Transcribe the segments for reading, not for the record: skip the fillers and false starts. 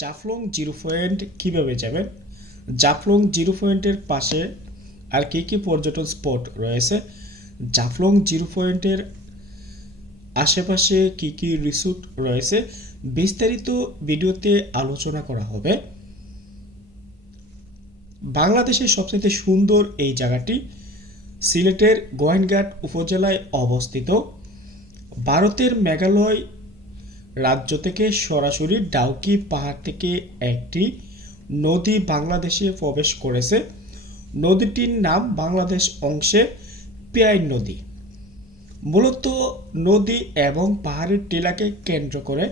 Jaflong zero point কীভাবে যাবেন? Jaflong zero পয়েন্টের পাশে আর কী কী পর্যটন স্পট রয়েছে, জাফলং জিরো পয়েন্টের আশেপাশে কী কী রিসোর্ট রয়েছে, বিস্তারিত ভিডিওতে আলোচনা করা হবে। বাংলাদেশের সবচেয়ে সুন্দর এই জায়গাটি সিলেটের গোয়াইনঘাট উপজেলায় অবস্থিত। ভারতের মেঘালয় রাজ্য থেকে সরাসরি ডাউকি পাহাড় থেকে একটি নদী বাংলাদেশে প্রবেশ করেছে। নদীটির নাম বাংলাদেশ অংশে পেয়াইন নদী। মূলত নদী এবং পাহাড়ের টিলাকে কেন্দ্র করে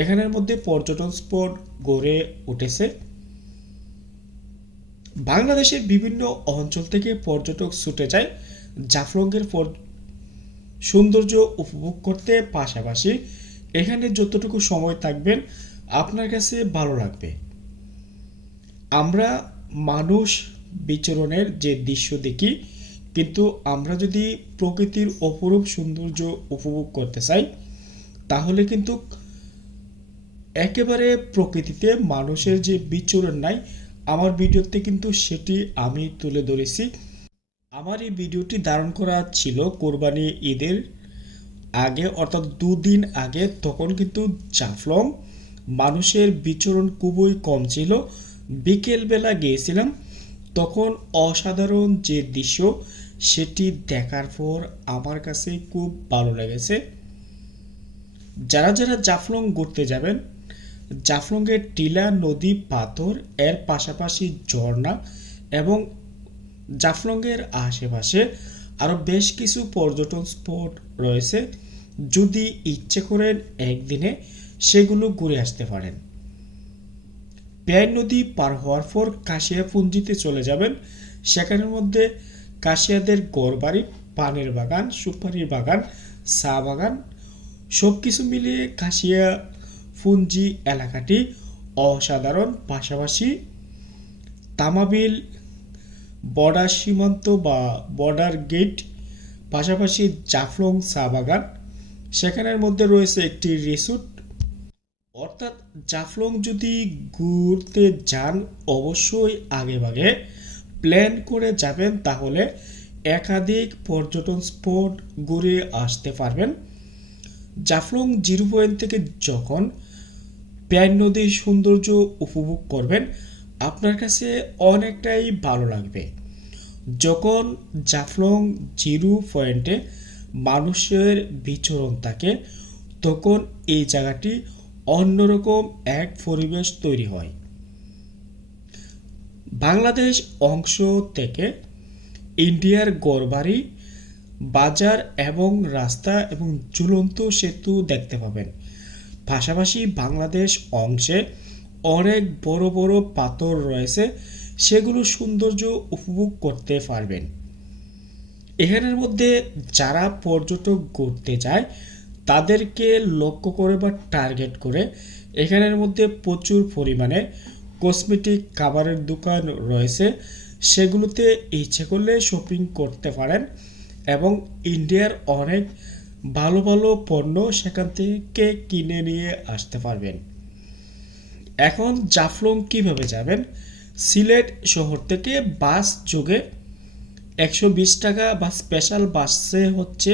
এখানের মধ্যে পর্যটন স্পট গড়ে উঠেছে। বাংলাদেশের বিভিন্ন অঞ্চল থেকে পর্যটক ছুটে যায় জাফলংয়ের সৌন্দর্য উপভোগ করতে, পাশাপাশি এখানে যতটুকু সময় থাকবেন আপনার কাছে ভালো লাগবে। আমরা মানুষ বিচরণের যে দৃশ্য দেখি, কিন্তু আমরা যদি প্রকৃতির অপরূপ সৌন্দর্য উপভোগ করতে চাই তাহলে কিন্তু একেবারে প্রকৃতিতে মানুষের যে বিচরণ নাই, আমার ভিডিওতে কিন্তু সেটি আমি তুলে ধরেছি। আমার এই ভিডিওটি ধারণ করা ছিল কোরবানি ঈদের আগে, অর্থাৎ দুদিন আগে। তখন কিন্তু জাফলং মানুষের বিচরণ খুবই কম ছিল। বিকেলবেলা গিয়েছিলাম, তখন অসাধারণ যে দৃশ্য সেটি দেখার পর আমার কাছে খুব ভালো লেগেছে। যারা যারা জাফলং ঘুরতে যাবেন, জাফলংয়ের টিলা, নদী, পাথর, এর পাশাপাশি ঝর্ণা এবং জাফলংয়ের আশেপাশে আরও বেশ কিছু পর্যটন স্পট রয়েছে। যদি ইচ্ছে করেন একদিনে সেগুলো ঘুরে আসতে পারেন। পেয়াইন নদী পার হওয়ার পর কাশিয়াপুঞ্জিতে চলে যাবেন। সেখানের মধ্যে কাশিয়াদের গড়বাড়ি, পানের বাগান, সুপারির বাগান, চা বাগান সব কিছু মিলিয়ে কাশিয়াপুঞ্জি এলাকাটি অসাধারণ। পাশাপাশি তামাবিল বর্ডার সীমান্ত বা বর্ডার গেট, পাশাপাশি জাফলং চা বাগান, সেখানের মধ্যে রয়েছে একটি রিসোর্ট। অর্থাৎ জাফলং যদি ঘুরতে যান অবশ্যই আগেভাগে প্ল্যান করে যাবেন, তাহলে একাধিক পর্যটন স্পট ঘুরে আসতে পারবেন। জাফলং জিরো পয়েন্ট থেকে যখন পেয়াইন নদীর সৌন্দর্য উপভোগ করবেন আপনার কাছে অনেকটাই ভালো লাগবে। যখন জাফলং জিরো পয়েন্টে মানুষের বিচরণ থাকে তখন এই জায়গাটি অন্যরকম এক পরিবেশ তৈরি হয়। বাংলাদেশ অংশ থেকে ইন্ডিয়ার গড়বাড়ি, বাজার এবং রাস্তা এবং ঝুলন্ত সেতু দেখতে পাবেন। পাশাপাশি বাংলাদেশ অংশে অনেক বড় বড় পাথর রয়েছে, সেগুলো সৌন্দর্য উপভোগ করতে পারবেন। এখানের মধ্যে যারা পর্যটক ঘুরতে যায় তাদেরকে লক্ষ্য করে বা টার্গেট করে এখানের মধ্যে প্রচুর পরিমাণে কসমেটিক খাবারের দোকান রয়েছে, সেগুলোতে ইচ্ছে করলে শপিং করতে পারেন এবং ইন্ডিয়ার অনেক ভালো ভালো পণ্য সেখান থেকে কিনে নিয়ে আসতে পারবেন। এখন জাফলং কিভাবে যাবেন? সিলেট শহর থেকে বাস যোগে 120 টাকা বা স্পেশাল বাসে হচ্ছে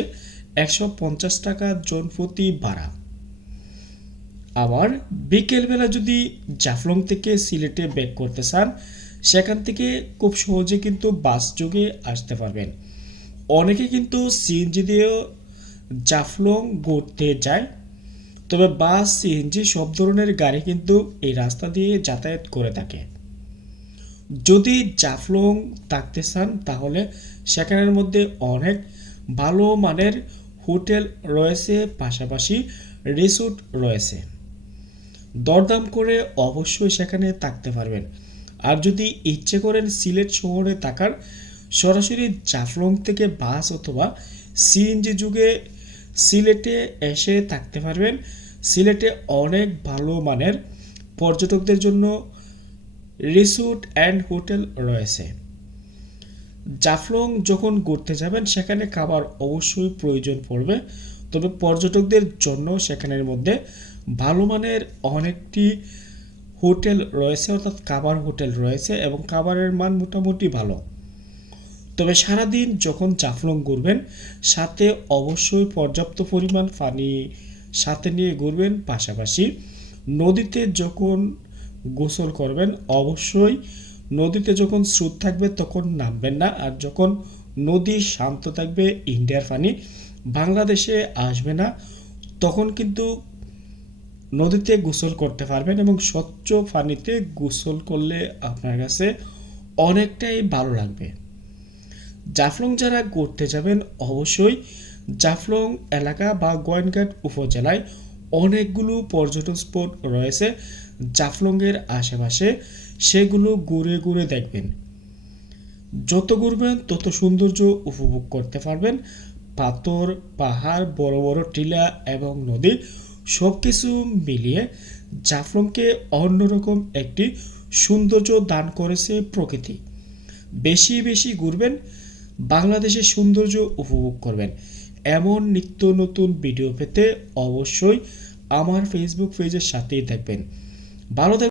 150 টাকা জন প্রতি ভাড়া। আবার বিকেলবেলা যদি জাফলং থেকে সিলেটে ব্যাক করতে চান সেখান থেকে খুব সহজে কিন্তু বাস যোগে আসতে পারবেন। অনেকে কিন্তু সিএনজি দিয়েও জাফলং ঘুরতে যায়, তবে বাস, সিএনজি সব ধরনের গাড়ি কিন্তু এই রাস্তা দিয়ে যাতায়াত করে থাকে। যদি জাফলং থাকতে চান তাহলে সেখানের মধ্যে অনেক ভালো মানের হোটেল রয়েছে, পাশাপাশি রিসোর্ট রয়েছে। দরদাম করে অবশ্যই সেখানে থাকতে পারবেন। আর যদি ইচ্ছে করেন সিলেট শহরে থাকার, সরাসরি জাফলং থেকে বাস অথবা সিএনজি যুগে সিলেটে এসে থাকতে পারবেন। সিলেটে অনেক ভালো মানের পর্যটকদের জন্য রিসোর্ট অ্যান্ড হোটেল রয়েছে। জাফলং যখন ঘুরতে যাবেন সেখানে খাবার অবশ্যই প্রয়োজন পড়বে, তবে পর্যটকদের জন্য সেখানের মধ্যে ভালো মানের অনেকটি হোটেল রয়েছে, অর্থাৎ খাবার হোটেল রয়েছে এবং খাবারের মান মোটামুটি ভালো। তবে সারাদিন যখন জাফলং ঘুরবেন সাথে অবশ্যই পর্যাপ্ত পরিমাণ পানি সাথে নিয়ে ঘুরবেন। পাশাপাশি নদীতে যখন গোসল করবেন অবশ্যই নদীতে যখন স্রোত থাকবে তখন নামবেন না, আর যখন নদী শান্ত থাকবে, ইন্ডিয়ার পানি বাংলাদেশে আসবে না, তখন কিন্তু নদীতে গোসল করতে পারবেন এবং স্বচ্ছ পানিতে গোসল করলে আপনার কাছে অনেকটাই ভালো লাগবে। জাফলং যারা ঘুরতে যাবেন অবশ্যই জাফলং এলাকা বা গোয়েনঘাট উপজেলায় অনেকগুলো পর্যটন স্পট রয়েছে জাফলংয়ের আশেপাশে, সেগুলো ঘুরে ঘুরে দেখবেন। যত ঘুরবেন তত সৌন্দর্য উপভোগ করতে পারবেন। পাথর, পাহাড়, বড় বড় টিলা এবং নদী সব কিছু মিলিয়ে জাফলংকে অন্যরকম একটি সৌন্দর্য দান করেছে প্রকৃতি। বেশি বেশি ঘুরবেন, বাংলাদেশের সৌন্দর্য উপভোগ করবেন। এমন নিত্য নতুন ভিডিও পেতে অবশ্যই আমার ফেসবুক পেজের সাথেই থাকবেন। ভালো থাকবেন।